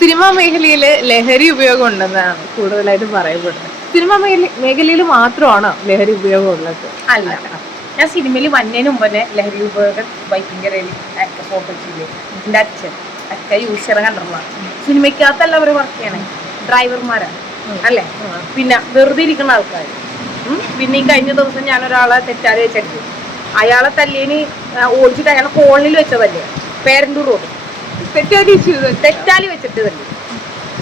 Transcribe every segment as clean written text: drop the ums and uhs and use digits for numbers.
Cinema മേഖലയില് ലഹരി ഉപയോഗം ഉണ്ടെന്നാണ് കൂടുതലായിട്ട് പറയപ്പെടുന്നത്. സിനിമാ മേഖലയിൽ മാത്രമാണോ ലഹരി ഉപയോഗം ഉള്ളത്? അല്ല, ഞാൻ സിനിമയിൽ വന്നതിന് മുമ്പ് തന്നെ ലഹരി ഉപയോഗം ഭയങ്കര ഫോട്ടോ ചെയ്യില്ലേ. എൻ്റെ അച്ഛൻ യൂസറെ കണ്ടിട്ടുള്ള സിനിമയ്ക്കകത്തല്ല അവർ വർക്ക് ചെയ്യണേ, ഡ്രൈവർമാരാണ് അല്ലേ. പിന്നെ വെറുതെ ഇരിക്കുന്ന ആൾക്കാർ. പിന്നെ ഈ കഴിഞ്ഞ ദിവസം ഞാനൊരാളെ തെറ്റാതെ വെച്ചെടുത്തു. അയാളെ തല്ലിന് ഓടിച്ചിട്ട് അയാളെ കോളനിയിൽ വെച്ചതല്ലേ, പേരൻ്റ് റോഡ് തെറ്റാലി വെച്ചിട്ട് തന്നെ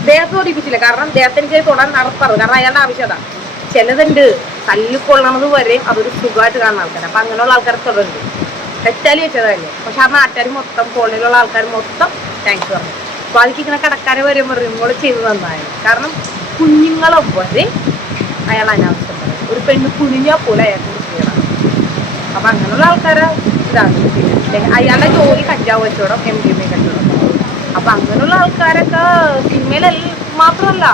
ദേഹത്ത് ഓടിപ്പിച്ചില്ല. കാരണം ദേഹത്ത് എനിക്ക് തൊടാൻ നടപ്പറത്, കാരണം അയാളുടെ ആവശ്യം അതാ. ചിലതുണ്ട് തല്ലിക്കൊള്ളണത് വരെ അതൊരു സുഖമായിട്ട് കാണുന്ന ആൾക്കാർ. അപ്പം അങ്ങനെയുള്ള ആൾക്കാർക്ക് ഉണ്ട്. തെറ്റാലി വെച്ചതല്ലേ, പക്ഷെ ആ നാട്ടുകാർ മൊത്തം, കോളനിയിലുള്ള ആൾക്കാർ മൊത്തം താങ്ക്സ് പറഞ്ഞു. അപ്പോൾ അതിലേക്ക് ഇങ്ങനെ കടക്കാരെ വരെ പറയും നിങ്ങൾ ചെയ്ത് നന്നായി. കാരണം കുഞ്ഞുങ്ങളൊക്കെ അയാൾ അനാവശ്യം പറയും. ഒരു പെണ്ണ് കുഞ്ഞാൽ പോലെ അയാൾക്ക് ചെയ്യണം. അപ്പം അങ്ങനെയുള്ള ആൾക്കാരെ ഇതാണ്. പിന്നെ അയാളുടെ ജോലി കഞ്ചാവ് കച്ചവടം, MDMA കച്ചവടം. അപ്പം അങ്ങനെയുള്ള ആൾക്കാരൊക്കെ സിനിമയിൽ മാത്രമല്ല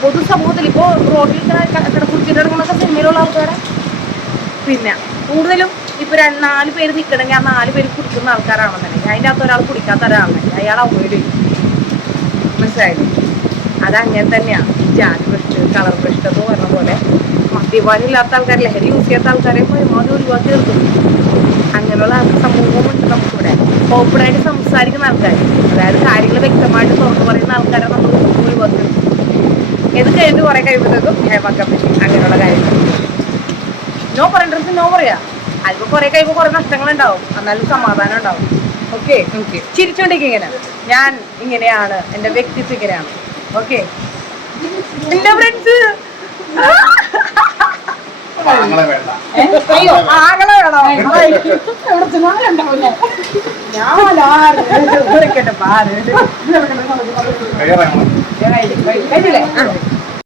പൊതുസമൂഹത്തിൽ ഇപ്പോൾ റോഡിൽ കുടിച്ചിട്ട് കിടക്കുന്നൊക്കെ സിനിമയിലുള്ള ആൾക്കാരെ. പിന്നെ കൂടുതലും ഇപ്പോൾ 4 പേര് നിൽക്കണമെങ്കിൽ ആ 4 പേര് കുടിക്കുന്ന ആൾക്കാരാണെന്നുണ്ടെങ്കിൽ അതിൻ്റെ അകത്ത് ഒരാൾ കുടിക്കാത്ത ഒരാളാണെങ്കിൽ അയാൾ അവോയ്ഡ് ചെയ്യും. മനസ്സിലായില്ലേ? അതങ്ങനെ തന്നെയാണ്. ജാതി ഭ്രഷ്ട്, കളർ ഭ്രഷ്ട് എന്ന് പറഞ്ഞ പോലെ മദ്യപാനില്ലാത്ത ആൾക്കാർ, ലഹരി യൂസ് ചെയ്യാത്ത ആൾക്കാരെ പരമാവധി ഒഴിവാക്കി നിർത്തും. അങ്ങനെയുള്ള സമൂഹമുണ്ട് നമുക്കിവിടെ. ഓപ്പണായിട്ട് സംസാരിക്കുന്ന ആൾക്കാർ, അതായത് കാര്യങ്ങൾ വ്യക്തമായിട്ട് തുറന്നു പറയുന്ന ആൾക്കാരെ നമ്മൾ ഒഴിവാക്കി നിർത്തും. ഇത് കഴിഞ്ഞ് കുറെ കഴിയുമ്പോഴത്തേക്കും ഹേമാക്കാൻ പറ്റും. അങ്ങനെയുള്ള കാര്യങ്ങൾ നോ പറയേണ്ടത് നോ പറയാ. അതിപ്പോൾ കുറെ കഴിയുമ്പോൾ കുറെ നഷ്ടങ്ങളുണ്ടാവും, എന്നാലും സമാധാനം ഉണ്ടാവും. ഓക്കെ, ചിരിച്ചോണ്ടിരിക്കും ഇങ്ങനെ. ഞാൻ ഇങ്ങനെയാണ്, എൻ്റെ വ്യക്തിത്വം ഇങ്ങനെയാണ്. ഓക്കെ, എന്റെ ഫ്രണ്ട്സ് അയ്യോ ആങ്ങളെ വേണോ? ഞാൻ